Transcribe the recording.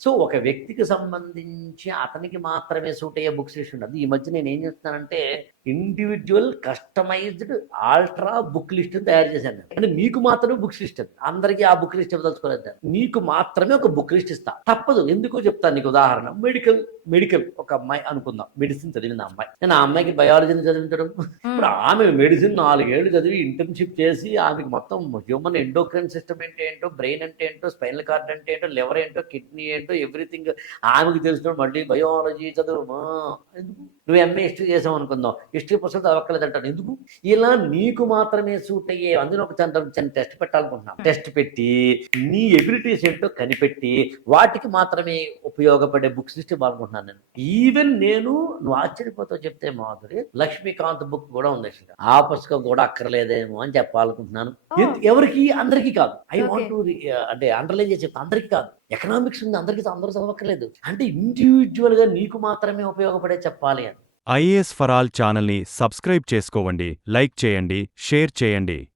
So, ఒక వ్యక్తికి సంబంధించి అతనికి మాత్రమే సూట్ అయ్యే బుక్స్ లిస్ట్ ఉండదు. ఈ మధ్య నేనేం చేస్తున్నానంటే, ఇండివిడ్యువల్ కస్టమైజ్డ్ అల్ట్రా బుక్ లిస్ట్‌ని తయారు చేశాను నేను. అంటే మీకు మాత్రమే బుక్స్ లిస్ట్ అది. అందరికీ ఆ బుక్ లిస్ట్ ఇవ్వదలుచుకోలేదు నేను. నీకు మాత్రమే ఒక బుక్ లిస్ట్ ఇస్తా. తప్పదు. ఎందుకో చెప్తాను నీకు ఉదాహరణ. మెడికల్ ఒక అమ్మాయి అనుకుందాం. మెడిసిన్ చదివింది ఆ అమ్మాయి. నేను ఆ అమ్మాయికి బయాలజీని చదివించడం. ఇప్పుడు హ్మ్. ఆమె మెడిసిన్ 4 ఏళ్ళు చదివి ఇంటర్న్‌షిప్ చేసి ఆమెకి మొత్తం హ్యూమన్ ఎండోక్రైన్ సిస్టమ్ అంటే ఏంటో, బ్రెయిన్ అంటే ఏంటో, స్పైనల్ కార్డ్ అంటే ఏంటో, లివర్ ఏంటో, కిడ్నీ ఏంటో ఎవ్రీథింగ్ ఆమెకు తెలిసినప్పుడు మళ్ళీ బయాలజీ చదువు ఎందుకు? నువ్వు ఎంఏ హిస్టరీ చేసావు అనుకుందాం. హిస్టరీ పుస్తకం చదవక్కర్లేదంటాను. ఎందుకు? ఇలా నీకు మాత్రమే సూట్ అయ్యే అందులో ఒక చిన్న టెస్ట్ పెట్టాలనుకుంటున్నాను. టెస్ట్ పెట్టి నీ ఎబిలిటీస్ ఏంటో కనిపెట్టి వాటికి మాత్రమే ఉపయోగపడే బుక్స్ లిస్ట్ ఇవ్వాలనుకుంటున్నాను నేను. ఈవెన్ నువ్వు ఆశ్చర్యపోతావు చెప్తే మాధురి, లక్ష్మీకాంత్ బుక్ కూడా ఉంది అసలు. ఆ పుస్తకం కూడా అక్కర్లేదేమో అని చెప్పాలనుకుంటున్నాను. ఓహ్! ఎవరికి? అందరికీ కాదు. I okay. వాంట్ టు అంటే అండర్లైన్ చేసి చెప్తా, అందరికీ కాదు. ఎకనామిక్స్ ఉంది, అందరూ చదవక్కర్లేదు. అంటే ఇండివిజువల్ గా నీకు మాత్రమే ఉపయోగపడే చెప్పాలి అని. ఐఏఎస్ ఫర్ ఆల్ ఛానల్ని సబ్స్క్రైబ్ చేసుకోవండి, లైక్ చేయండి, షేర్ చేయండి.